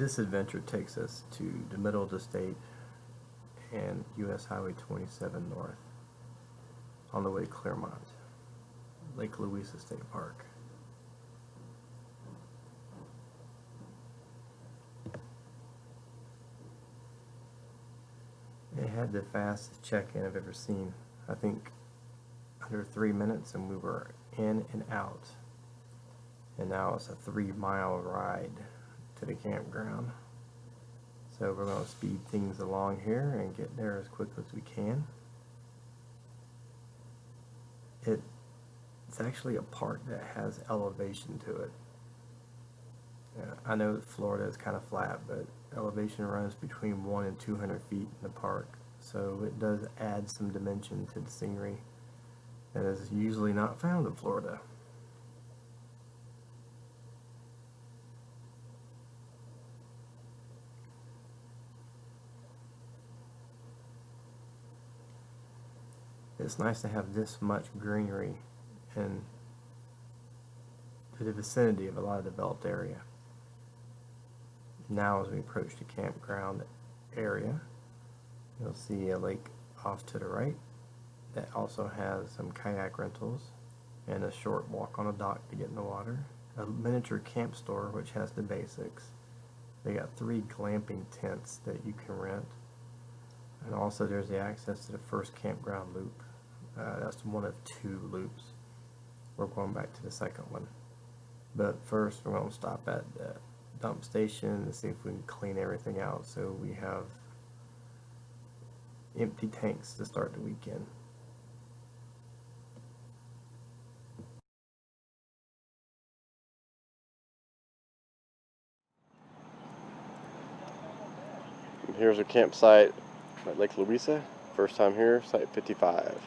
This adventure takes us to the middle of the state and US Highway 27 north on the way to Claremont, Lake Louisa State Park. It had the fastest check-in I've ever seen. I think under 3 minutes and we were in and out. And now it's a 3-mile ride to the campground. So we're going to speed things along here and get there as quick as we can. It's actually a park that has elevation to it. I know that Florida is kind of flat, but elevation runs between 100 and 200 feet in the park, so it does add some dimension to the scenery that is usually not found in Florida. It's nice to have this much greenery in the vicinity of a lot of developed area. Now as we approach the campground area, you'll see a lake off to the right that also has some kayak rentals and a short walk on a dock to get in the water. A miniature camp store which has the basics. They got 3 glamping tents that you can rent. And also there's the access to the first campground loop. That's one of 2 loops. We're going back to the second one. But first we're going to stop at the dump station and see if we can clean everything out so we have empty tanks to start the weekend. Here's our campsite at Lake Louisa. First time here, site 55.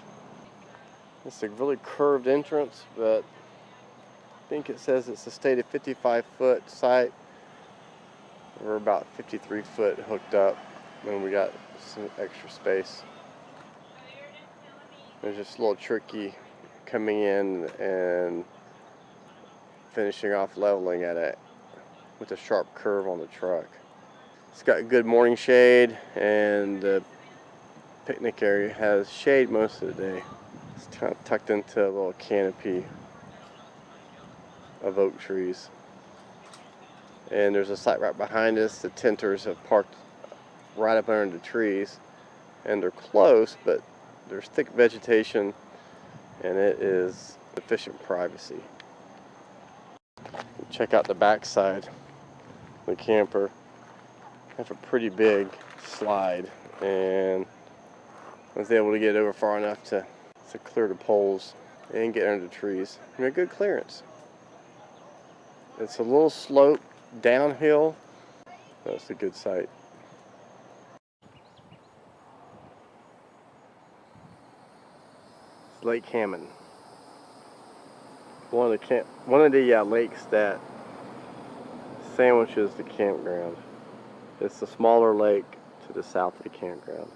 It's a really curved entrance, but I think it says it's a stated 55-foot site. We're about 53 foot hooked up, and we got some extra space. It's just a little tricky coming in and finishing off leveling at it with a sharp curve on the truck. It's got good morning shade, and the picnic area has shade most of the day. It's kind of tucked into a little canopy of oak trees. And there's a site right behind us. The tenters have parked right up under the trees, and they're close, but there's thick vegetation, and it is sufficient privacy. Check out the backside. The camper have a pretty big slide, and was able to get over far enough to clear the poles and get under the trees. And a good clearance. It's a little slope downhill. That's a good site. It's Lake Hammond. One of the lakes that sandwiches the campground. It's a smaller lake to the south of the campground.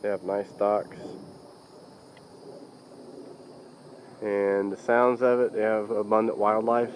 They have nice docks. And the sounds of it, they have abundant wildlife.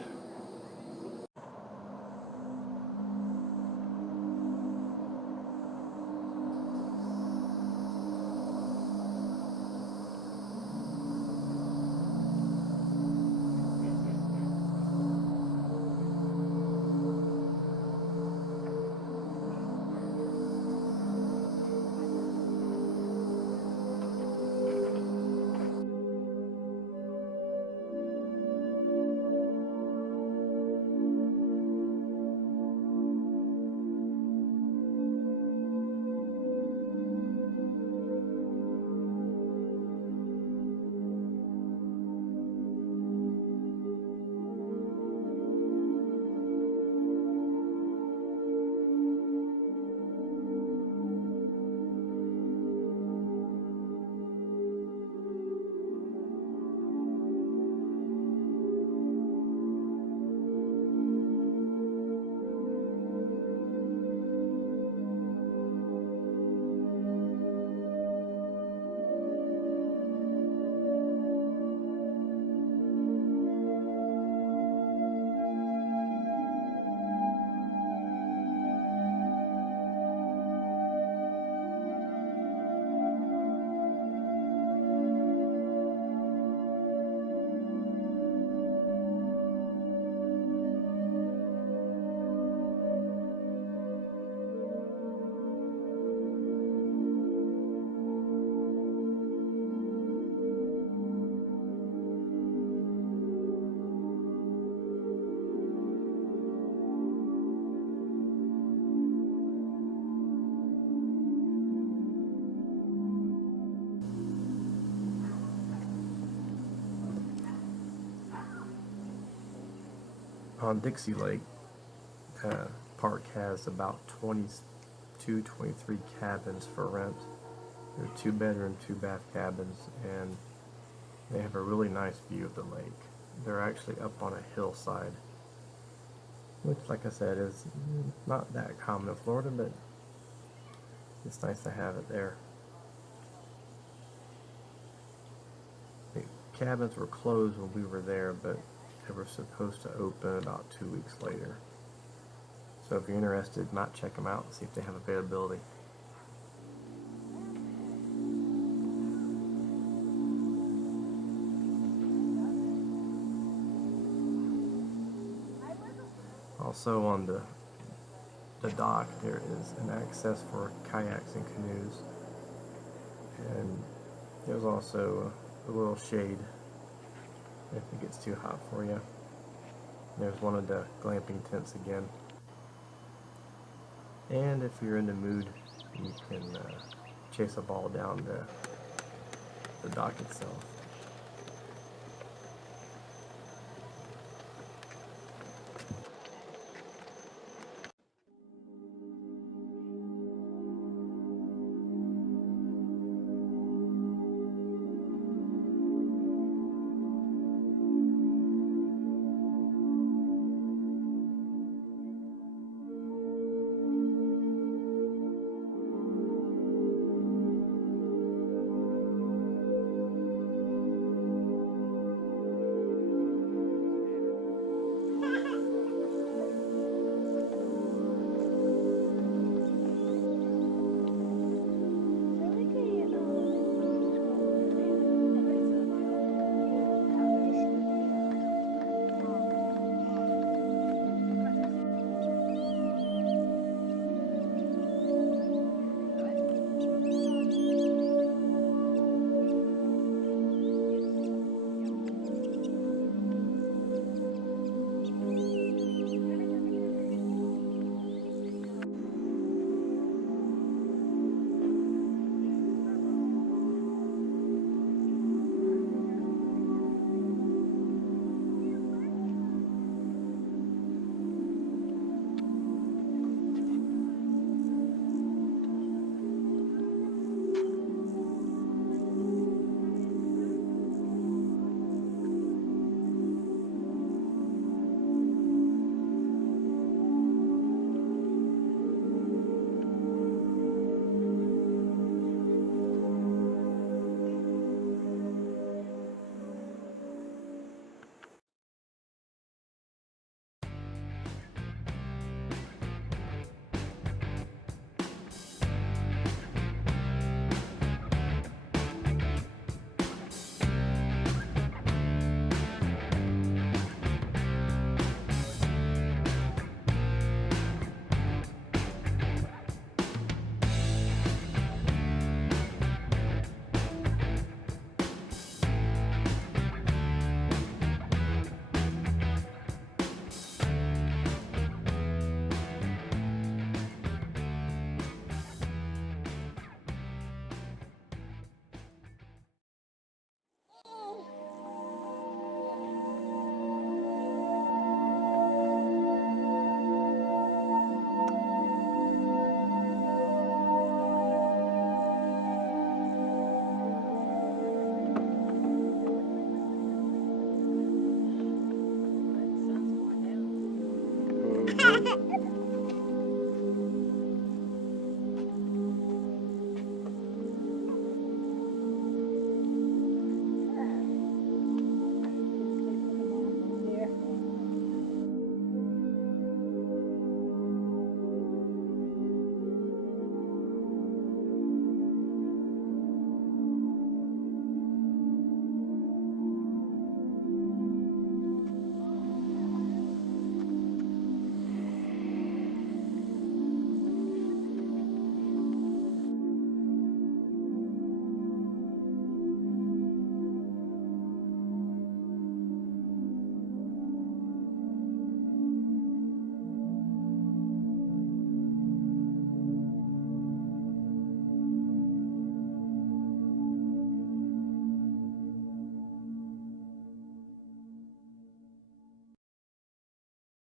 on Dixie Lake, park has about 22, 23 cabins for rent. They're 2-bedroom, 2-bath cabins, and they have a really nice view of the lake. They're actually up on a hillside, which, like I said, is not that common in Florida, but it's nice to have it there. The cabins were closed when we were there, but they were supposed to open about 2 weeks later. So if you're interested, might check them out and see if they have availability. Also on the dock there is an access for kayaks and canoes, and there's also a little shade if it gets too hot for you. There's one of the glamping tents again, and if you're in the mood, you can chase a ball down the dock itself.